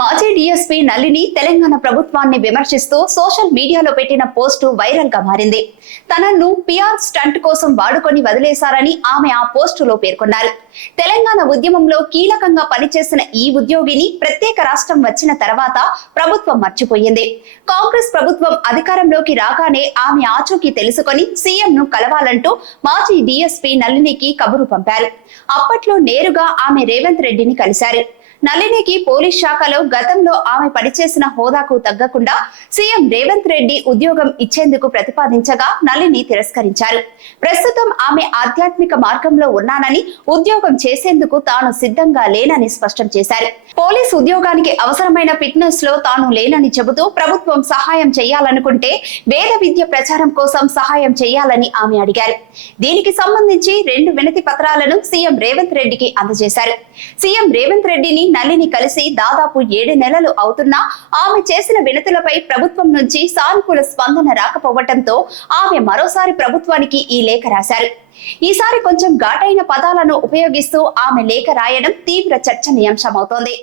మాజీ డిఎస్పీ నళిని తెలంగాణ ప్రభుత్వాన్ని విమర్శిస్తూ సోషల్ మీడియాలో పెట్టిన పోస్టు వైరల్గా మారింది. తనను పిఆర్ స్టంట్ కోసం వాడుకొని వదిలేశారని ఆమె ఆ పోస్టులో పేర్కొన్నారు. తెలంగాణ ఉద్యమంలో కీలకంగా పనిచేసిన ఈ ఉద్యోగిని ప్రత్యేక రాష్ట్రం వచ్చిన తర్వాత ప్రభుత్వం మర్చిపోయింది. కాంగ్రెస్ ప్రభుత్వం అధికారంలోకి రాగానే ఆమె ఆచూకీ తెలుసుకొని సీఎం ను కలవాలంటూ మాజీ డిఎస్పీ నళినికి కబురు పంపారు. అప్పట్లో నేరుగా ఆమె రేవంత్ రెడ్డిని కలిశారు. నళినికి పోలీస్ శాఖలో గతంలో ఆమె పనిచేసిన హోదాకు తగ్గకుండా సీఎం రేవంత్ రెడ్డి ఉద్యోగం ఇచ్చేందుకు ప్రతిపాదించగా నళిని తిరస్కరించారు. ప్రస్తుతం ఆమె ఆధ్యాత్మిక మార్గంలో ఉన్నానని ఉద్యోగం చేసేందుకు తాను సిద్ధంగా లేనని స్పష్టం చేశారు. పోలీస్ ఉద్యోగానికి అవసరమైన ఫిట్నెస్లో తాను లేనని చెబుతూ ప్రభుత్వం సహాయం చేయాలనుకుంటే వేద విద్య ప్రచారం కోసం సహాయం చేయాలని ఆమె అడిగారు. దీనికి సంబంధించి రెండు వినతి పత్రాలను సీఎం రేవంత్ రెడ్డికి అందజేశారు. సీఎం రేవంత్ రెడ్డిని నల్లిని కలిసి దాదాపు ఏడు నెలలు అవుతున్నా ఆమె చేసిన వినతులపై ప్రభుత్వం నుంచి సానుకూల స్పందన రాకపోవటంతో ఆమె మరోసారి ప్రభుత్వానికి ఈ లేఖ రాశారు. ఈసారి కొంచెం ఘాటైన పదాలను ఉపయోగిస్తూ ఆమె లేఖ రాయడం తీవ్ర చర్చనీయాంశమవుతోంది.